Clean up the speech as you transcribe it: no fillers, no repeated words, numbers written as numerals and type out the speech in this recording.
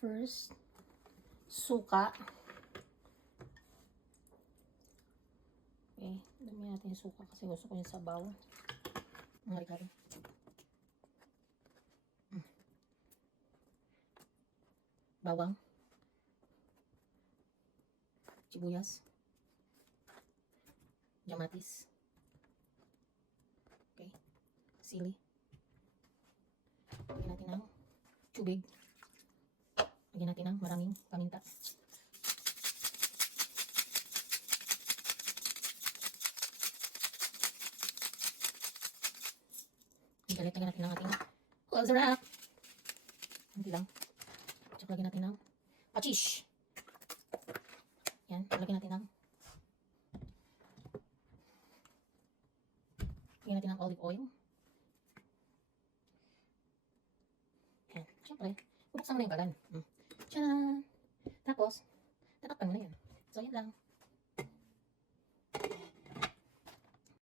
First, suka. Okay, dami natin yung suka kasi gusto ko yung sabaw. Ang ricado. Bawang. Sibuyas. Kamatis. Okay. Sili. Lagyan natin ng tubig. Lagyan natin ng maraming paminta. Galit, lagyan natin ng ating close wrap. Hindi lang. Tsaka lagyan natin ng pachish. Yan, lagyan natin ng olive oil. Yan, syempre, bubuksan mo na yung kalan. Tcharan! Tapos, tatakpan mo na yan. So, yan lang.